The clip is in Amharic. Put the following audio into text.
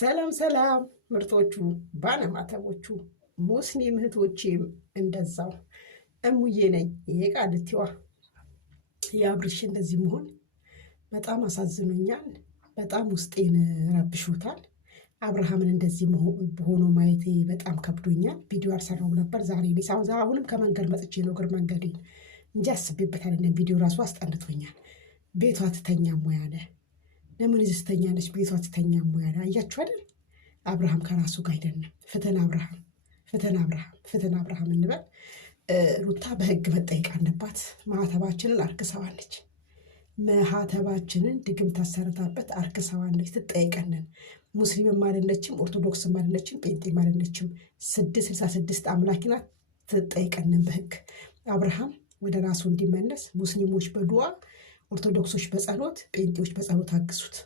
ሰላም ሰላም ምርጦቹ ባለማተቦቹ ሙስሊም እህቶቼም እንደዛው እሙዬ ነኝ። የቃልቲዋ የአብርሽ እንደዚህ መሆን በጣም አሳዝኖኛል። በጣም ውስጤን ረብሾታል። አብርሃምን እንደዚህ ሆኖ ማየቴ በጣም ከብዶኛል። ቪዲዮ አልሰራውም ነበር ዛሬ አሁንም ከመንገድ መጥቼ ነው እግር መንገዴን እንጂ አስቤበታል። ቪዲዮ ራሱ አስጠንቶኛል። ቤቷ ትተኛም ወይ አለ። ለምን እዚህ ትተኛለች? ቤቷ ትተኛም ወይ አለ። አያችሁ አይደል? አብርሃም ከራሱ ጋር አይደለም። ፍትህን አብርሃም፣ ፍትህን አብርሃም፣ ፍትህን አብርሃም እንበል። ሩታ በህግ መጠየቅ አለባት። ማህተባችንን አርክሰዋለች። ማህተባችንን ድግም ታሰርታበት አርክሰዋለች። ትጠይቀንን። ሙስሊምም አይደለችም፣ ኦርቶዶክስም አይደለችም፣ ጴንጤም አይደለችም። 666 አምላኪ ናት። ትጠይቀንን በህግ። አብርሃም ወደ ራሱ እንዲመለስ ሙስሊሞች በዱዓ ኦርቶዶክሶች በጸሎት ጴንጤዎች በጸሎት አግዙት።